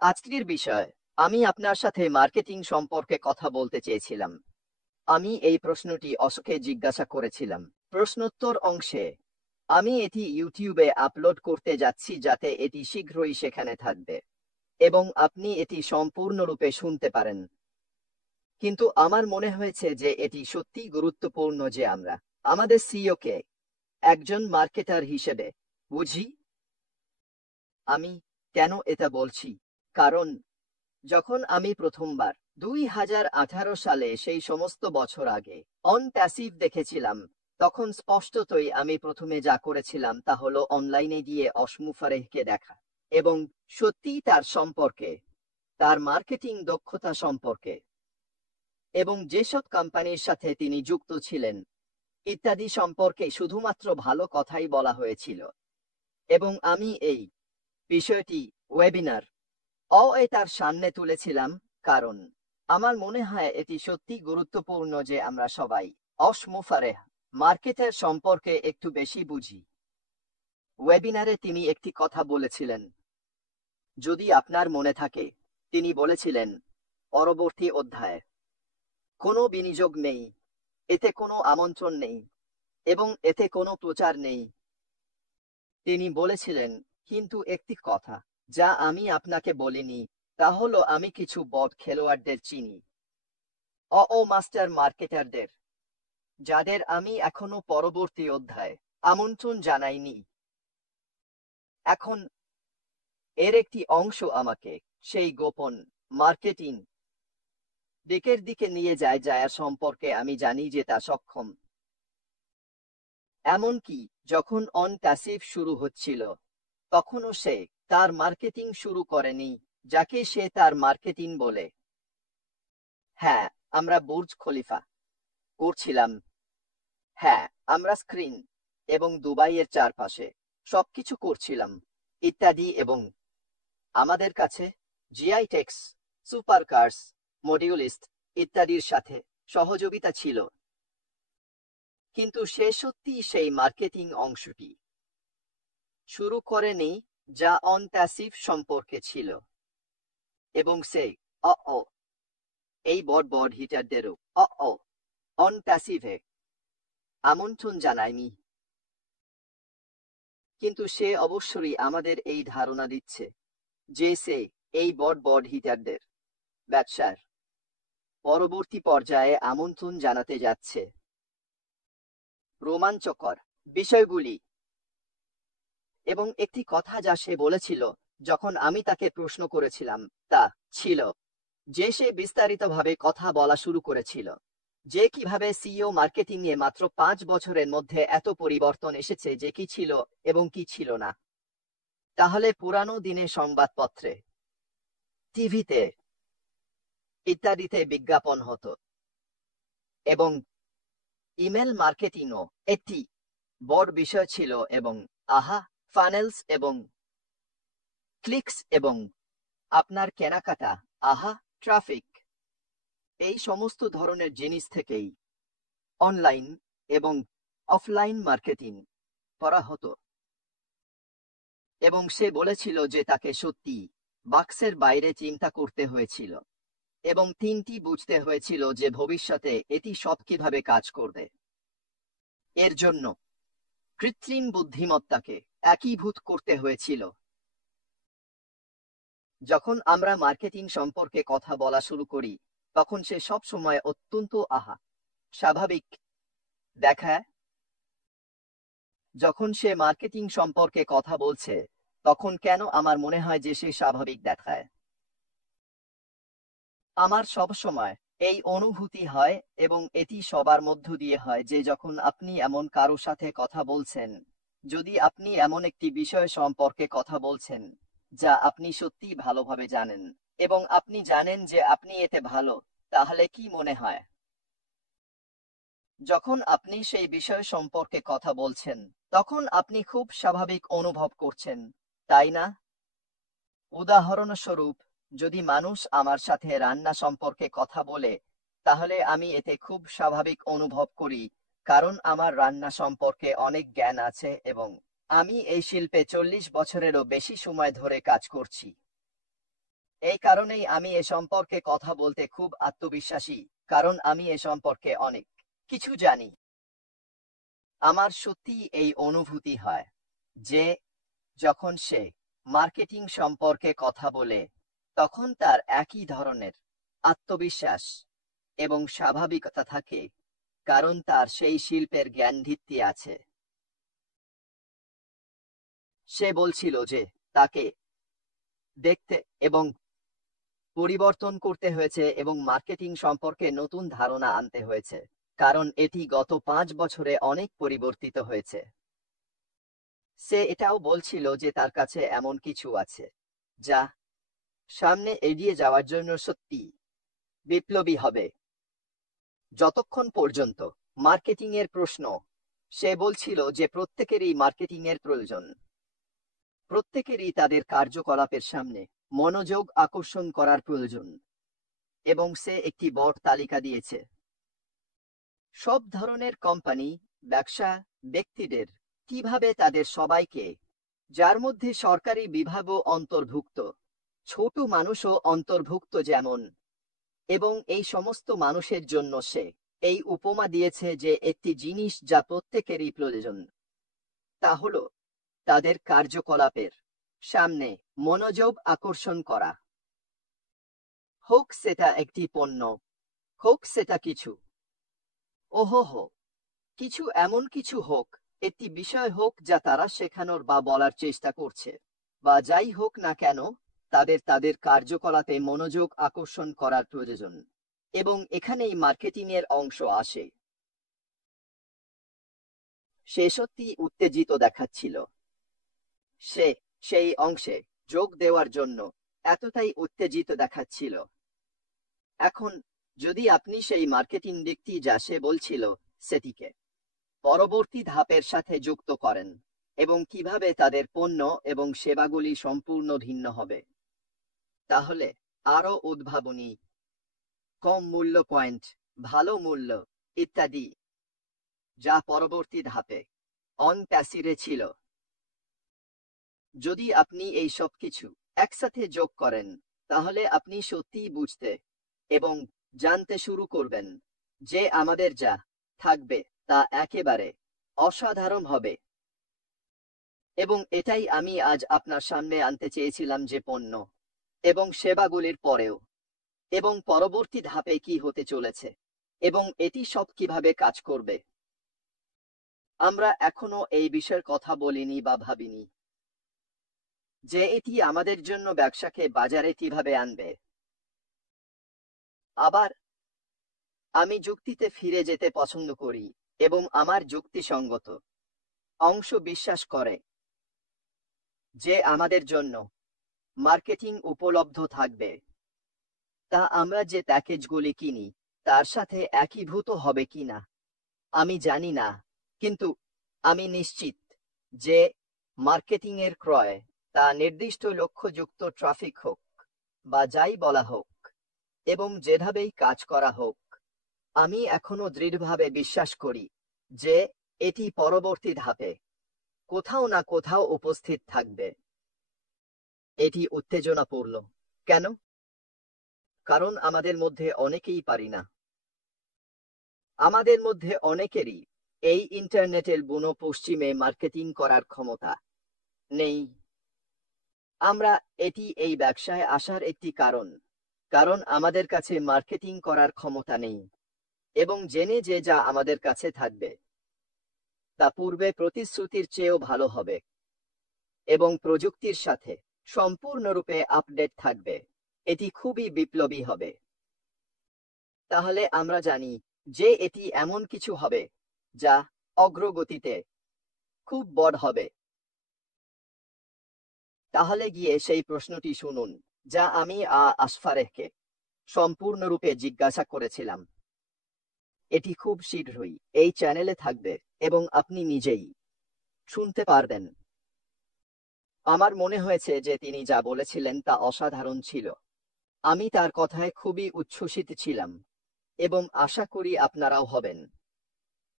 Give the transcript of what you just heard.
আজকের বিষয় আমি আপনার সাথে মার্কেটিং সম্পর্কে কথা বলতে চেয়েছিলাম। আমি এই প্রশ্নটি অশোকে জিজ্ঞাসা করেছিলাম। প্রশ্নোত্তর অংশে আমি এটি ইউটিউবে আপলোড করতে যাচ্ছি যাতে এটি শীঘ্রই সেখানে থাকবে এবং আপনি এটি সম্পূর্ণরূপে শুনতে পারেন। কিন্তু আমার মনে হয়েছে যে এটি সত্যি গুরুত্বপূর্ণ যে আমরা আমাদের সিইওকে একজন মার্কেটার হিসেবে বুঝি। আমি কেন এটা বলছি? কারণ যখন আমি প্রথমবার 2018 সালে সেই সমস্ত বছর আগে অন প্যাসিভ দেখেছিলাম, তখন স্পষ্টতই আমি প্রথমে যা করেছিলাম তা হলো অনলাইনে গিয়ে অসমুফারেহকে দেখা এবং সত্যিই তার সম্পর্কে, তার মার্কেটিং দক্ষতা সম্পর্কে এবং যেসব কোম্পানির সাথে তিনি যুক্ত ছিলেন ইত্যাদি সম্পর্কে শুধুমাত্র ভালো কথাই বলা হয়েছিল। এবং আমি এই বিষয়টি ওয়েবিনার তার সামনে তুলেছিলাম কারণ আমার মনে হয় এটি সত্যি গুরুত্বপূর্ণ যে আমরা সবাই অসমুফারেহ মার্কেটের সম্পর্কে একটু বেশি বুঝি। ওয়েবিনারে তিনি একটি কথা বলেছিলেন, যদি আপনার মনে থাকে, তিনি বলেছিলেন পরবর্তী অধ্যায়ে কোনো বিনিয়োগ নেই, এতে কোনো আমন্ত্রণ নেই এবং এতে কোনো প্রচার নেই। তিনি বলেছিলেন, কিন্তু একটি কথা যা আমি আপনাকে বলিনি তা হলো আমি কিছু বট খেলোয়াড়দের চিনি, মাস্টার মার্কেটারদের, যাদের আমি এখনো পরবর্তী অধ্যায়ে আমন্ত্রণ জানাইনি। এখন এর একটি অংশ আমাকে সেই গোপন মার্কেটিং দিকের দিকে নিয়ে যায় যা সম্পর্কে আমি জানি যে তা সক্ষম। এমনকি যখন অন প্যাসিভ শুরু হচ্ছিল তখনও সে তার মার্কেটিং শুরু করেনি যাকে সে তার মার্কেটিং বলে। হ্যাঁ, আমরা বুর্জ খলিফা করছিলাম। হ্যাঁ, আমরা স্ক্রিন এবং দুবাইয়ের চারপাশে সবকিছু করছিলাম ইত্যাদি, এবং আমাদের কাছে জিআই টেক্স, সুপারকার্স, মডিউলিস্ট ইত্যাদির সাথে সহযোগিতা ছিল। কিন্তু সে সত্যি সেই মার্কেটিং অংশটি শুরু করেনি যা অন প্যাসিভ সম্পর্কে ছিল, এবং সে এই বড় হিটারদেরও অন প্যাসিভে আমন্ত্রণ জানায়নি। কিন্তু সে অবশ্যই আমাদের এই ধারণা দিচ্ছে যে সে এই বড় হিটারদের ব্যবসার পরবর্তী পর্যায়ে আমন্ত্রণ জানাতে যাচ্ছে। রোমাঞ্চকর বিষয়গুলি এবং একটি কথা যা সে বলেছিল যখন আমি তাকে প্রশ্ন করেছিলাম তা ছিল যে সে বিস্তারিতভাবে কথা বলা শুরু করেছিল যে কিভাবে সিইও মার্কেটিং এ মাত্র 5 বছরের মধ্যে এত পরিবর্তন এসেছে, যে কি ছিল এবং কি ছিল না। তাহলে পুরানো দিনে সংবাদপত্রে, টিভিতে ইত্যাদিতে বিজ্ঞাপন হতো এবং ইমেল মার্কেটিংও একটি বড় বিষয় ছিল, এবং ফানেলস এবং ক্লিকস এবং আপনার কেনাকাটা, ট্রাফিক, এই সমস্ত ধরনের জিনিস থেকেই অনলাইন এবং অফলাইন মার্কেটিং করা হতো। এবং সে বলেছিল যে তাকে সত্যি বাক্সের বাইরে চিন্তা করতে হয়েছিল এবং তিনটি বুঝতে হয়েছিল যে ভবিষ্যতে এটি সব কিভাবে কাজ করবে। এর জন্য কৃত্রিম বুদ্ধিমত্তাকে একীভূত করতে হয়েছিল। যখন আমরা মার্কেটিং সম্পর্কে কথা বলা শুরু করি তখন সে সব সময় অত্যন্ত স্বাভাবিক দেখায়। যখন সে মার্কেটিং সম্পর্কে কথা বলছে তখন কেন আমার মনে হয় যে সে স্বাভাবিক দেখায়? আমার সব সময় এই অনুভূতি হয়, এবং এটি সবার মধ্য দিয়ে হয়, যে যখন আপনি এমন কারো সাথে কথা বলছেন, যদি আপনি এমন একটি বিষয় সম্পর্কে কথা বলছেন যা আপনি সত্যিই ভালোভাবে জানেন এবং আপনি জানেন যে আপনি এতে ভালো, তাহলে কি মনে হয় যখন আপনি সেই বিষয় সম্পর্কে কথা বলছেন তখন আপনি খুব স্বাভাবিক অনুভব করছেন, তাই না? উদাহরণস্বরূপ, যদি মানুষ আমার সাথে রান্না সম্পর্কে কথা বলে তাহলে আমি এতে খুব স্বাভাবিক অনুভব করি, কারণ আমার রান্না সম্পর্কে অনেক জ্ঞান আছে এবং আমি এই শিল্পে 40 বছরেরও বেশি সময় ধরে কাজ করছি। এই কারণেই আমি এ সম্পর্কে কথা বলতে খুব আত্মবিশ্বাসী, কারণ আমি এ সম্পর্কে অনেক কিছু জানি। আমার সত্যিই এই অনুভূতি হয় যে যখন সে মার্কেটিং সম্পর্কে কথা বলে, তখন তার একই ধরনের আত্মবিশ্বাস এবং স্বাভাবিকতা থাকে, কারণ তার সেই শিল্পের জ্ঞান ভিত্তি আছে। সে বলছিল যে তাকে দেখতে এবং পরিবর্তন করতে হয়েছে এবং মার্কেটিং সম্পর্কে নতুন ধারণা আনতে হয়েছে, কারণ এটি গত 5 বছরে অনেক পরিবর্তিত হয়েছে। সে এটাও বলছিল যে তার কাছে এমন কিছু আছে যা সামনে এগিয়ে যাওয়ার জন্য সত্যি বিপ্লবী হবে। যতক্ষণ পর্যন্ত মার্কেটিং এর প্রশ্ন, সে বলছিল যে প্রত্যেকেরই মার্কেটিং এর প্রয়োজন। প্রত্যেকেরই তাদের কার্যকলাপের সামনে মনোযোগ আকর্ষণ করার প্রয়োজন, এবং সে একটি বড় তালিকা দিয়েছে সব ধরনের কোম্পানি, ব্যবসা, ব্যক্তিদের কিভাবে তাদের সবাইকে, যার মধ্যে সরকারি বিভাগও অন্তর্ভুক্ত, ছোট মানুষও অন্তর্ভুক্ত যেমন, এবং এই সমস্ত মানুষের জন্য সে এই উপমা দিয়েছে যে একটি জিনিস যা প্রত্যেকেরই প্রয়োজন, তা হলো তাদের কার্যকলাপের সামনে মনোযোগ আকর্ষণ করা। হোক সেটা একটি পণ্য, হোক সেটা কিছু কিছু এমন কিছু হোক, একটি বিষয় হোক যা তারা শেখানোর বা বলার চেষ্টা করছে, বা যাই হোক না কেন, তাদের কার্যকলাপে মনোযোগ আকর্ষণ করার প্রয়োজন, এবং এখানেই মার্কেটিং এর অংশ আসে। সে সত্যি উত্তেজিত দেখাচ্ছিল। সে সেই অংশে যোগ দেওয়ার জন্য এতটাই উত্তেজিত দেখাচ্ছিল। এখন যদি আপনি সেই মার্কেটিং ব্যক্তি যা সে বলছিল সেটিকে পরবর্তী ধাপের সাথে যুক্ত করেন, এবং কিভাবে তাদের পণ্য এবং সেবাগুলি সম্পূর্ণ ভিন্ন হবে, তাহলে আরো উদ্ভাবনী, কম মূল্য পয়েন্ট, ভালো মূল্য ইত্যাদি, যা পরবর্তী ধাপে অন প্যাসিরে ছিল। যদি আপনি এই সব কিছু একসাথে যোগ করেন, তাহলে আপনি সত্যিই বুঝতে এবং জানতে শুরু করবেন যে আমাদের যা থাকবে তা একেবারে অসাধারণ হবে। এবং এটাই আমি আজ আপনার সামনে আনতে চেয়েছিলাম, যে পণ্য এবং সেবাগুলির পরেও এবং পরবর্তী ধাপে কি হতে চলেছে, এবং এটি সব কিভাবে কাজ করবে। আমরা এখনো এই বিষয়ের কথা বলিনি বা ভাবিনি যে এটি আমাদের জন্য ব্যবসাকে বাজারে কিভাবে আনবে। আবার আমি যুক্তিতে ফিরে যেতে পছন্দ করি, এবং আমার যুক্তিসঙ্গত অংশ বিশ্বাস করে যে আমাদের জন্য মার্কেটিং উপলব্ধ থাকবে, তা আমরা যে প্যাকেজগুলি কিনি তার সাথে একীভূত হবে কিনা আমি জানি না, কিন্তু আমি নিশ্চিত যে মার্কেটিং এর ক্রয়, তা নির্দিষ্ট লক্ষ্যযুক্ত ট্রাফিক হোক বা যাই বলা হোক, এবং যেভাবেই কাজ করা হোক, আমি এখনো দৃঢ়ভাবে বিশ্বাস করি যে এটি পরবর্তী ধাপে কোথাও না কোথাও উপস্থিত থাকবে। এটি উত্তেজনাপূর্ণ কেন? কারণ আমাদের মধ্যে অনেকেই পারি না। আমাদের মধ্যে অনেকেরই এই ইন্টারনেটের বুনো পশ্চিমে মার্কেটিং করার ক্ষমতা নেই। আমরা এটি এই ব্যবসায় আসার একটি কারণ আমাদের কাছে মার্কেটিং করার ক্ষমতা নেই, এবং জেনে যে যা আমাদের কাছে থাকবে তা পূর্বে প্রতিশ্রুতির চেয়েও ভালো হবে, এবং প্রযুক্তির সাথে সম্পূর্ণরূপে আপডেট থাকবে। এটি খুবই বিপ্লবী হবে। তাহলে আমরা জানি যে এটি এমন কিছু হবে যা অগ্রগতিতে খুব বড় হবে। তাহলে গিয়ে সেই প্রশ্নটি শুনুন যা আমি আসফারেহকে সম্পূর্ণরূপে জিজ্ঞাসা করেছিলাম। এটি খুব শীঘ্রই এই চ্যানেলে থাকবে এবং আপনি নিজেই শুনতে পারবেন। আমার মনে হয়েছে যে তিনি যা বলেছিলেন তা অসাধারণ ছিল। আমি তার কথায় খুবই উচ্ছ্বসিত ছিলাম, এবং আশা করি আপনারাও হবেন।